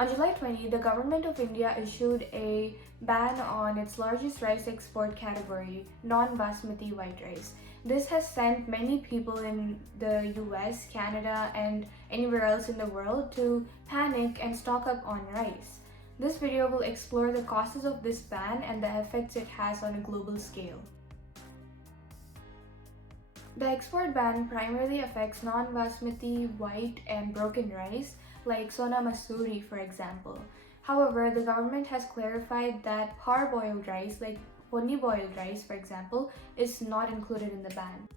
On July 20, the government of India issued a ban on its largest rice export category, non-basmati white rice. This has sent many people in the US, Canada, and anywhere else in the world to panic and stock up on rice. This video will explore the causes of this ban and the effects it has on a global scale. The export ban primarily affects non-basmati white and broken rice, like Sona Masuri for example. However, the government has clarified that parboiled rice, like only boiled rice for example, is not included in the ban.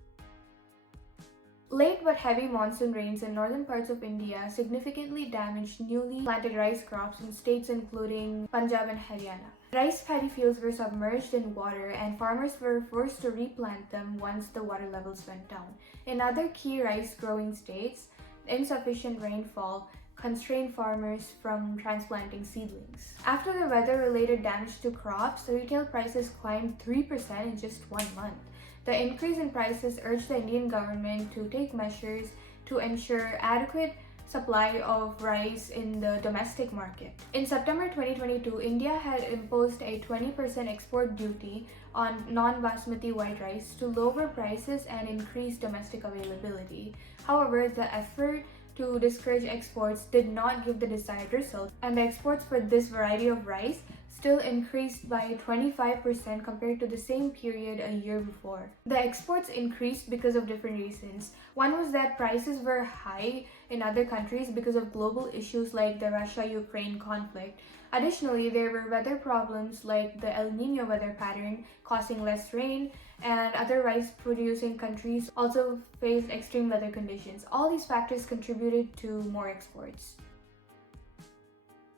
Late but heavy monsoon rains in northern parts of India significantly damaged newly planted rice crops in states including Punjab and Haryana. Rice paddy fields were submerged in water and farmers were forced to replant them once the water levels went down. In other key rice growing states, insufficient rainfall constrained farmers from transplanting seedlings. After the weather-related damage to crops, the retail prices climbed 3% in just 1 month. The increase in prices urged the Indian government to take measures to ensure adequate supply of rice in the domestic market. In September 2022, India had imposed a 20% export duty on non-basmati white rice to lower prices and increase domestic availability. However, the effort to discourage exports did not give the desired result, and the exports for this variety of rice still increased by 25% compared to the same period a year before. The exports increased because of different reasons. One was that prices were high in other countries because of global issues like the Russia-Ukraine conflict. Additionally, there were weather problems like the El Nino weather pattern causing less rain, and other rice-producing countries also faced extreme weather conditions. All these factors contributed to more exports.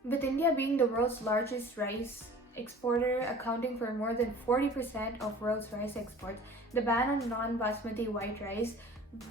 With India being the world's largest rice exporter, accounting for more than 40% of world's rice exports, the ban on non-basmati white rice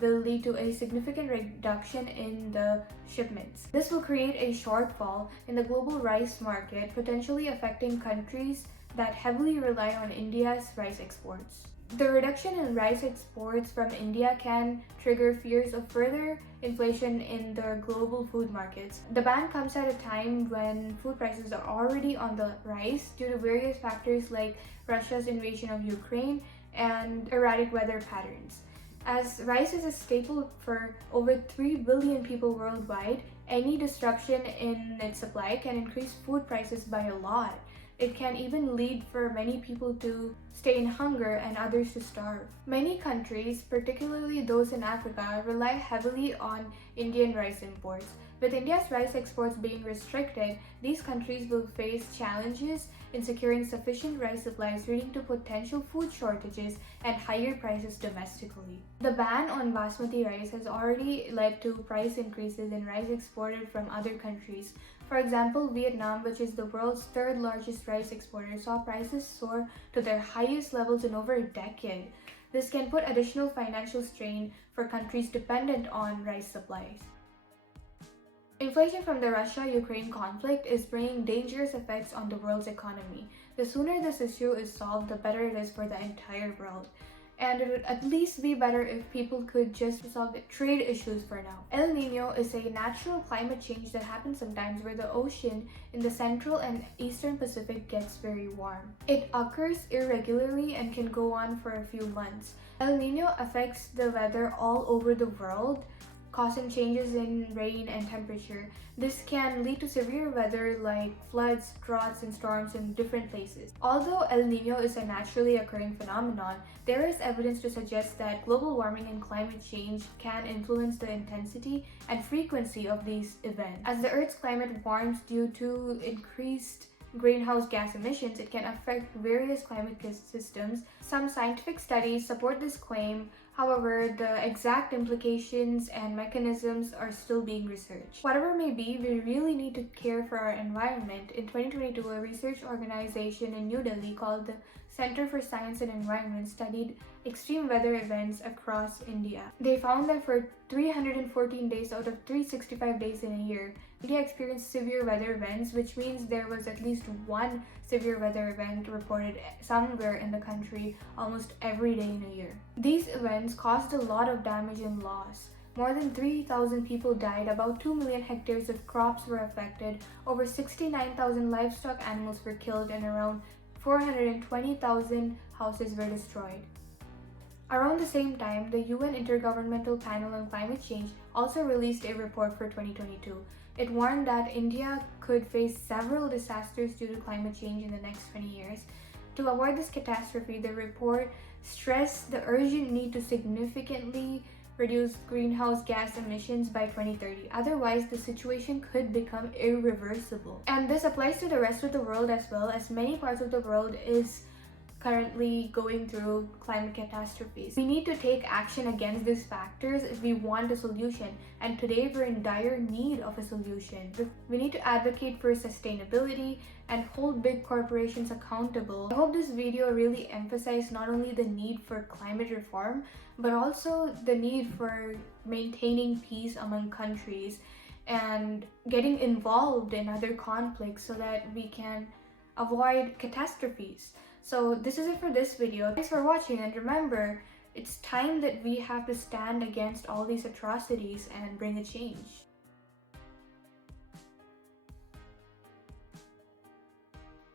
will lead to a significant reduction in the shipments. This will create a shortfall in the global rice market, potentially affecting countries that heavily rely on India's rice exports. The reduction in rice exports from India can trigger fears of further inflation in the global food markets. The ban comes at a time when food prices are already on the rise due to various factors like Russia's invasion of Ukraine and erratic weather patterns. As rice is a staple for over 3 billion people worldwide, any disruption in its supply can increase food prices by a lot. It can even lead for many people to stay in hunger and others to starve. Many countries, particularly those in Africa, rely heavily on Indian rice imports. With India's rice exports being restricted, these countries will face challenges in securing sufficient rice supplies, leading to potential food shortages and higher prices domestically. The ban on basmati rice has already led to price increases in rice exported from other countries. For example, Vietnam, which is the world's third largest rice exporter, saw prices soar to their highest levels in over a decade. This can put additional financial strain for countries dependent on rice supplies. Inflation from the Russia-Ukraine conflict is bringing dangerous effects on the world's economy. The sooner this issue is solved, the better it is for the entire world. And it would at least be better if people could just resolve the trade issues for now. El Nino is a natural climate change that happens sometimes where the ocean in the central and eastern Pacific gets very warm. It occurs irregularly and can go on for a few months. El Nino affects the weather all over the world, causing changes in rain and temperature. This can lead to severe weather like floods, droughts, and storms in different places. Although El Nino is a naturally occurring phenomenon, there is evidence to suggest that global warming and climate change can influence the intensity and frequency of these events. As the Earth's climate warms due to increased greenhouse gas emissions, it can affect various climate systems. Some scientific studies support this claim. However, the exact implications and mechanisms are still being researched. Whatever may be, we really need to care for our environment. In 2022, a research organization in New Delhi called the Center for Science and Environment studied extreme weather events across India. They found that for 314 days out of 365 days in a year, India experienced severe weather events, which means there was at least one severe weather event reported somewhere in the country almost every day in a year. These events caused a lot of damage and loss. More than 3,000 people died, about 2 million hectares of crops were affected, over 69,000 livestock animals were killed, and around 420,000 houses were destroyed. Around the same time, the UN Intergovernmental Panel on Climate Change also released a report for 2022. It warned that India could face several disasters due to climate change in the next 20 years. To avoid this catastrophe, the report stressed the urgent need to significantly reduce greenhouse gas emissions by 2030. Otherwise, the situation could become irreversible. And this applies to the rest of the world as well, as many parts of the world is currently going through climate catastrophes. We need to take action against these factors if we want a solution, and today we're in dire need of a solution. We need to advocate for sustainability and hold big corporations accountable. I hope this video really emphasized not only the need for climate reform, but also the need for maintaining peace among countries and getting involved in other conflicts so that we can avoid catastrophes. So this is it for this video. Thanks for watching, and remember, it's time that we have to stand against all these atrocities and bring a change.